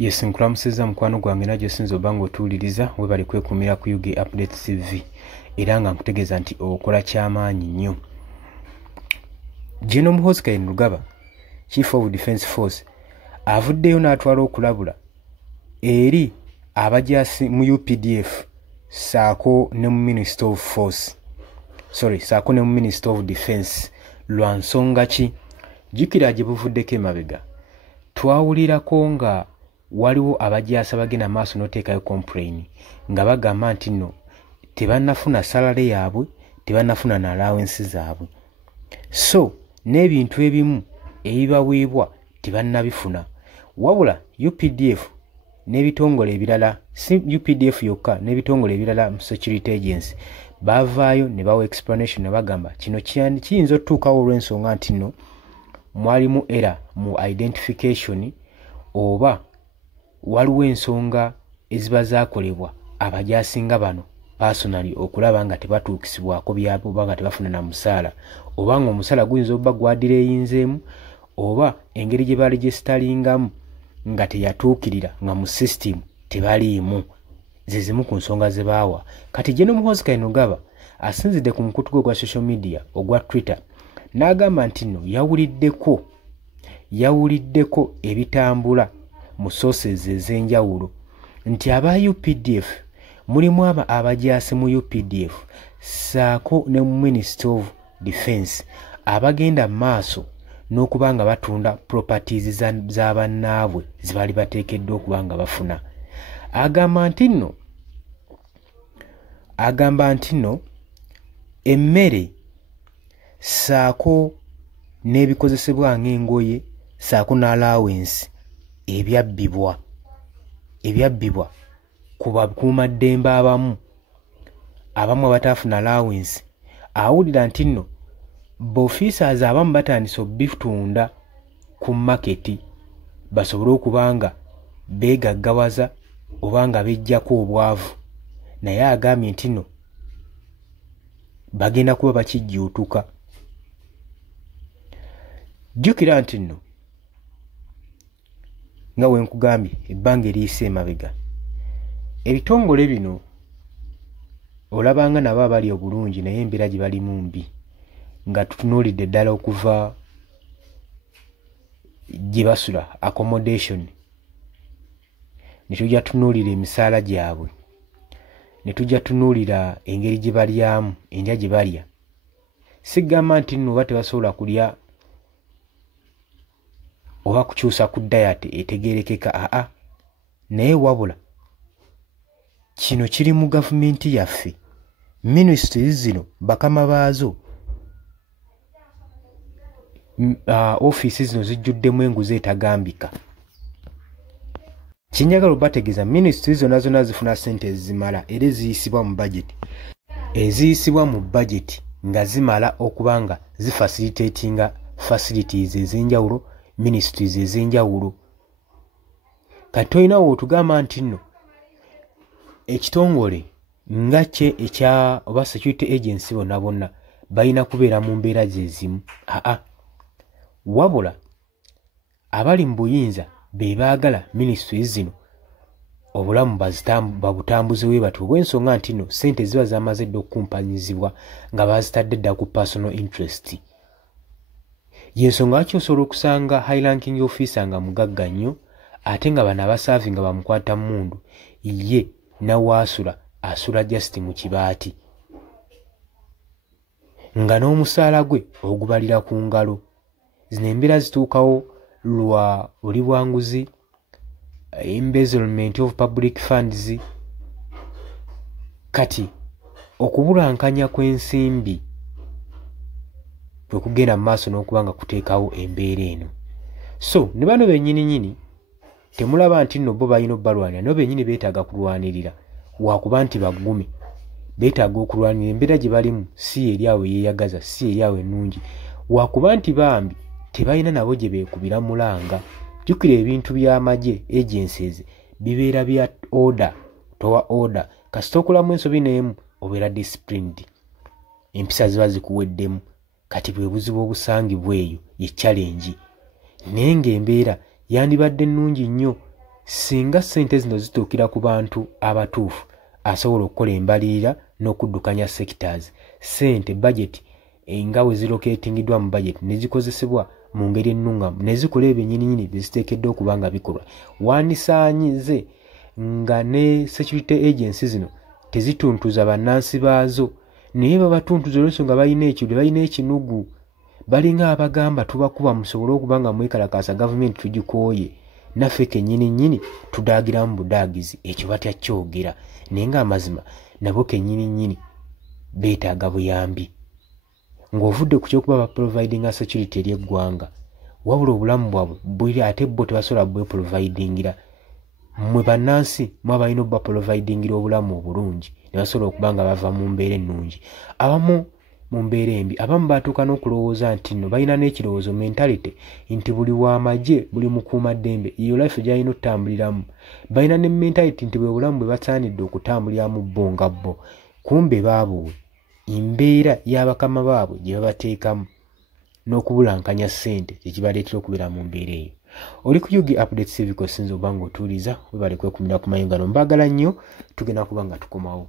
Yes, nkulamusiza mukwano gwange najjo sinzo bango tuuliriza we bali kwekumira ku UG Update TV era nga nkutegeeza nti okola kyamaanyi nnyo. General Muhoozi Kainerugaba, Chief of Defence Force, avuddeyo n'atwala okulabula eri abajaasi mu UPDF saako ne mu Minister of Force. Saako ne mu Minister of Defence lwa nsonga ki? Jjukira gye buvuddeko emabega. Twawulirako nga waliwo abajaasi abagenda maaso n'oteekayo complain nga bagamba nti nno tebannafuna salary yaabwe, tebannafuna na allowance zaabwe. So n'ebintu ebimu ebibaweebwa tebannabifuna. Wabula UPDF n'ebitongole ebirala, si UPDF yokka, n'ebitongole ebirala mu security agency bavaayo ne bawa explanation ne bagamba kino kiyinza otuukawo olw'ensonga nti nno mwalimu error mu identification oba waliwo ensonga eziba zaakolebwa abajaasinga bano personally okulaba nga tebatuukisibwako byabo oba nga tebafuna na musaala, oba nga omusaala guyinza okuba gwadira eyinzeemu, oba engeri gye baregisitalingamu nga teyatuukirira nga mu system tebaliimu. Ze zimu ku nsonga ze baawa. Kati General Muhoozi Kainerugaba asinzidde ku mukutu gwe ogwa social media ogwa Twitter n'agamba nti nno yawuliddeko ebitambula mu sources ez'enjawulo nti aba UPDF mulimu abajaasi mu UPDF saako ne mu Minister of Defence abagenda maaso n'okuba nga batunda properties za bannaabwe zibali bateekeddwa okuba nga bafuna. Agamba nti nno emmere saako n'ebikozesebwa ng'engoye saako n'allowance ebyabbibwa ku bakuumaddembe abamu abatafuna allowance. Awulira nti nno b'officers abamu batandise obitunda ku maketi basobole okuba nga beegaggawaza oba nga bejjako obwavu, naye agambye nti nno bagenda kuba bakijjuutuka. Jjukira nti nno nga we nkugambye ebbanga eriyise emabega ebitongole bino olabanga nabo abali obulungi naye embeera gye balimu mbi, nga tutunuulidde ddala okuva gye basula accommodation, ne tujja tunuulira emisaala gyabwe, ne tujja tunuulira engeri gye balyamu, endya gye balya. Sigamba nti nno oba tebasobola kulya oba kukyusa ku diet etegeerekeka, naye wabula kino kiri mu gavumenti yaffe. Ministries zino bakama baazo office zino zijjuddemu enguzi etagambika. Kinjagala obategeeza ministries zonna zifuna ssente ezimala era eziyisibwa mu budget, nga zimala okuba nga zifacilitatinga facilities ez'enjawulo, ministries ez'enjawulo. Kati olinawo otugamba nti nno ekitongole nga kye ekya oba security agency bonna balina kubeera mu mbeera zezimu. Wabula abali mu buyinza be baagala ministries zino obulamu babutambuze we bati olw'ensonga nti nno ssente ziba zamaze dda okukumpanyizibwa nga bazitadde dda ku personal interest. Yensonga lwaki osobola okusanga high ranking officer nga mugagga nnyo ate nga bano abasaavi nga bamukwata mmundu, ye nawaasula asula just mu kibaati nga n'omusaala gwe ogubalira ku ngalo. Zino embeera zituukawo lwa buli bwanguzi, embezzlement of public funds, kati okubulankanya kw'ensimbi kwe kugenda mu maaso n'okuba nga kuteekawo embeera eno. So ne bano bennyini temulaba nti nno bo balina obbalwanira, nabo bennyini beetaaga kulwanirira wakuba nti baggume, beetaaga okulwanira embeera gye balimu, si eri awo yeeyagaza, si eri awo ennungi, wakuba nti bambi tebalina nabo gye beekubira mulanga. Jjukira ebintu by'amagye agencies bibeera bya order, towa order, kasita okulamu ensobi n'emu obeera disciplined, empisa ziba zikuweddemu. Kati bwe buzibu obusangibwa eyo ye challenge, naye ng'embeera yandibadde nnungi nnyo singa ssente zino zituukira ku bantu abatuufu asobola okukola embalirira n'okuddukanya sectors, ssente budget nga bwe ziloketingiddwa mu budget ne zikozesebwa mu ngeri ennungamu ne zikola ebyennyininyini bye ziteekeddwa okuba nga bikolwa, wandisaanyize nga ne security agency zino tezituntuza bannansi baazo naye babatuntuza olw'ensonga balina ekirwe, balina ekinugu, balinga abagamba tubakuba musobole okuba nga mwekalakaasa gavumenti tugikooye, naffe kennyininyini tudaagiramu budaagizi, ekyo batya kyogera naye ng'amazima nabo kennyininyini beetaaga buyambi. Ng'ovudde ku kyokuba baprovidinga security eri eggwanga, wabula obulamu bwabwe buli ate bo tebasobola bweprovidingira. Mmwe bannansi mwe balina obbaprovidingira obulamu obulungi ne basobola okuba nga bava mu mbeera ennungi. Abamu mu mbeera embi, abamu batuuka n'okulowooza nti nno balina n'ekirowoozo mentality nti buli w'amagye buli mukuumaddembe iyo life gy'alina okutambuliramu. Balina ne mentality nti bwe bulamu bwe basaanidde okutambuliramu bo nga bo, kumbe baabuwe embeera y'abakama baabwe gye babateekamu n'okubulankanya ssente tekibaleetera okubeera mu mbeera eyo. Oli ku Yugi Updates TV ko sinza oba ng'otuuliza webale kwekumira ku mayungano, mbaagala nnyo, tugenda kuba nga tukomawo.